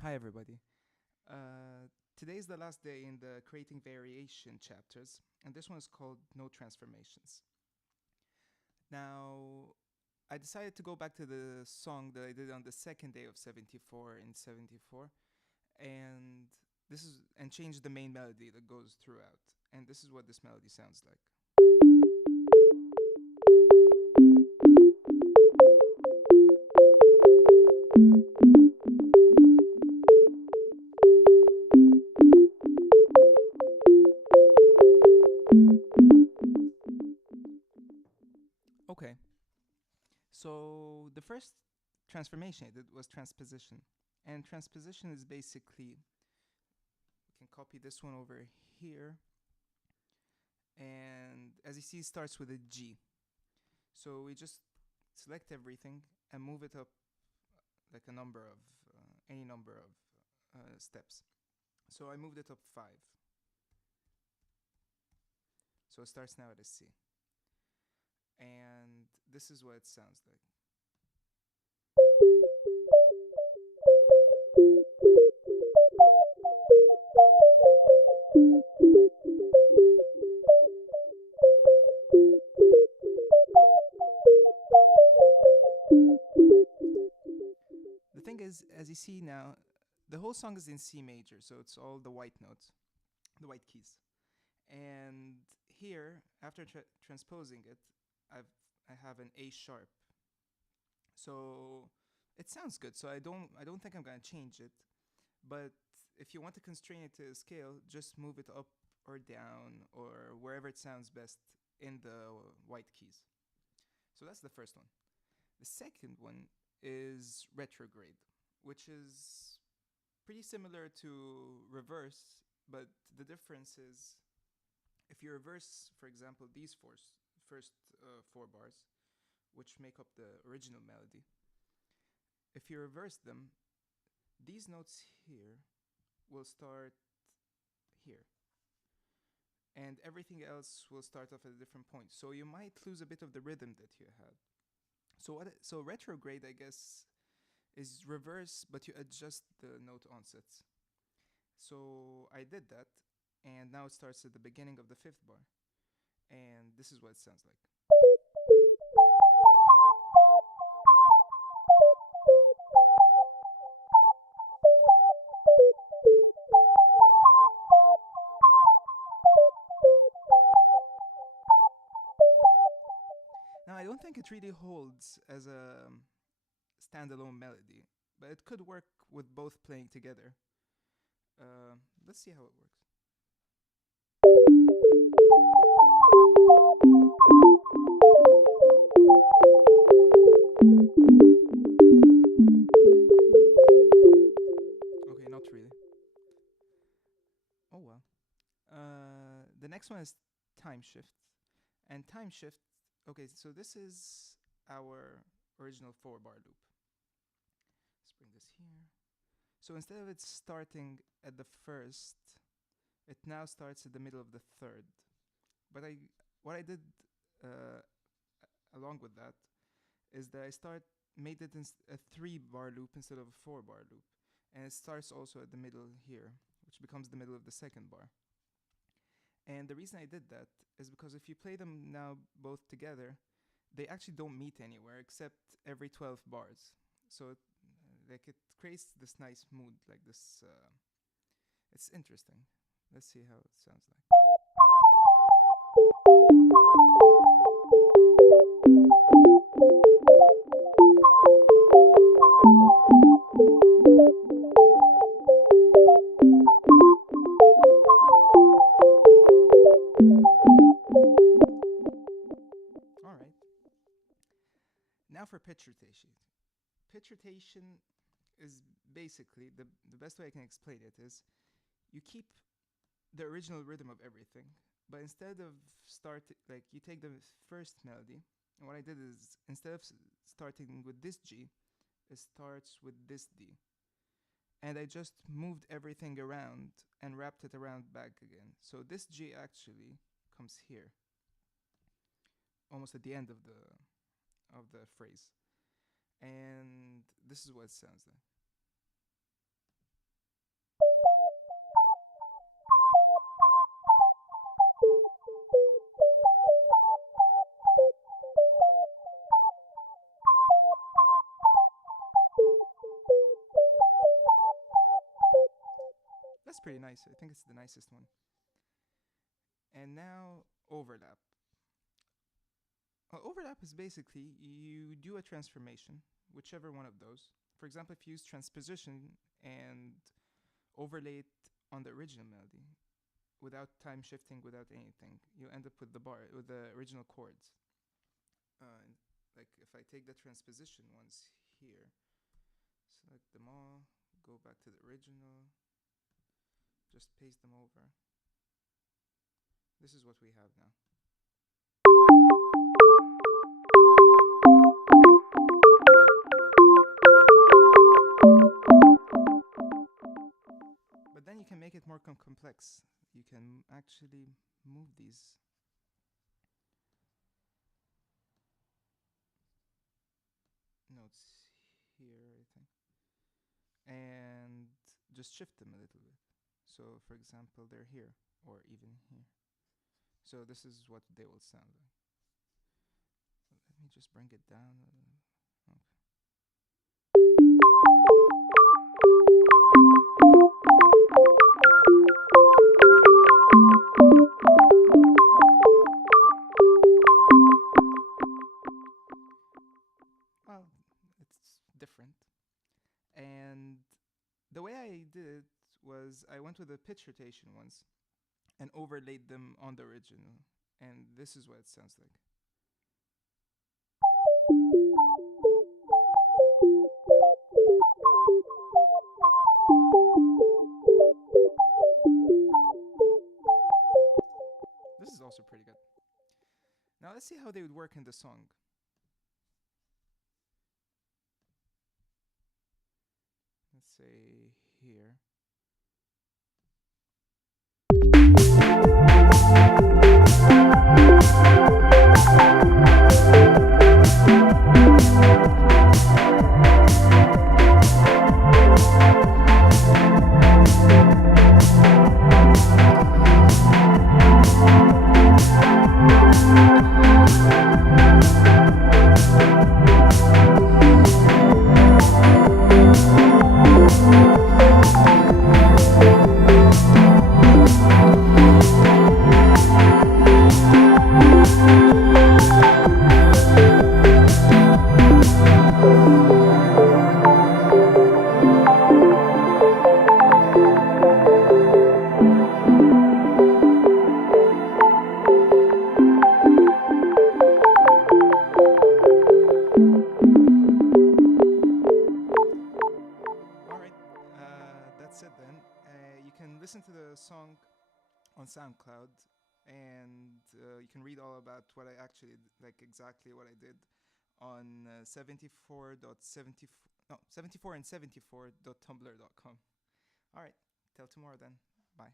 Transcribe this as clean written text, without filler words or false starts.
Hi, everybody. Today is the last day in the Creating Variation chapters, and this one is called No Transformations. Now, I decided to go back to the song that I did on the second day of 74 in 74, and change the main melody that goes throughout. And this is what this melody sounds like. Okay, so the first transformation I did was transposition. And transposition is basically, we can copy this one over here, and as you see, it starts with a G. So we just select everything and move it up like a number of, any number of steps. So I moved it up 5. So it starts now at a C. And this is what it sounds like. The thing is, as you see now, the whole song is in C major, so it's all the white notes, the white keys. And here, after transposing it, I've I have an A sharp. So it sounds good. So I don't think I'm gonna change it. But if you want to constrain it to a scale, just move it up or down or wherever it sounds best in the white keys. So that's the first one. The second one is retrograde, which is pretty similar to reverse, but the difference is if you reverse, for example, these first 4 bars, which make up the original melody, if you reverse them, these notes here will start here, and everything else will start off at a different point. So you might lose a bit of the rhythm that you had. So retrograde, I guess, is reverse, but you adjust the note onsets. So I did that, and now it starts at the beginning of the 5th bar, and this is what it sounds like. Now I don't think it really holds as a standalone melody, but it could work with both playing together. Let's see how it works. Okay, not really. Oh well. The next one is time shift. And time shift, okay, so this is our original 4 bar loop. Let's bring this here. So instead of it starting at the first, it now starts at the middle of the third. But what I did uh, along with that is that I made it a 3 bar loop instead of a 4 bar loop, and it starts also at the middle here, which becomes the middle of the second bar. And the reason I did that is because if you play them now both together, they actually don't meet anywhere except every 12 bars. So it creates this nice mood, like this. It's interesting. Let's see how it sounds like. All right. Now for pitch rotation. Pitch rotation is basically the best way I can explain it is you keep the original rhythm of everything, but instead of you take the first melody, and what I did is instead of starting with this G, it starts with this D, and I just moved everything around and wrapped it around back again. So this G actually comes here, almost at the end of the phrase, and this is what it sounds like. looks pretty nice. I think it's the nicest one. And now overlap. Overlap is basically you do a transformation, whichever one of those. For example, if you use transposition and overlay it on the original melody without time shifting, without anything, you end up with the original chords. Like if I take the transposition ones here, select them all, go back to the original, just paste them over. This is what we have now. But then you can make it more complex. You can actually move these. Notes here, I think. And just shift them a little bit. So, for example, they're here, or even here. So this is what they will sound like. Let me just bring it down. Okay. Well, it's different. And the way I did it was I went with the pitch rotation ones and overlaid them on the original. And this is what it sounds like. This is also pretty good. Now let's see how they would work in the song. Let's say here. That's it then. You can listen to the song on SoundCloud, and you can read all about what I actually like, exactly what I did on 74 and 74.tumblr.com. All right, till tomorrow then. Bye.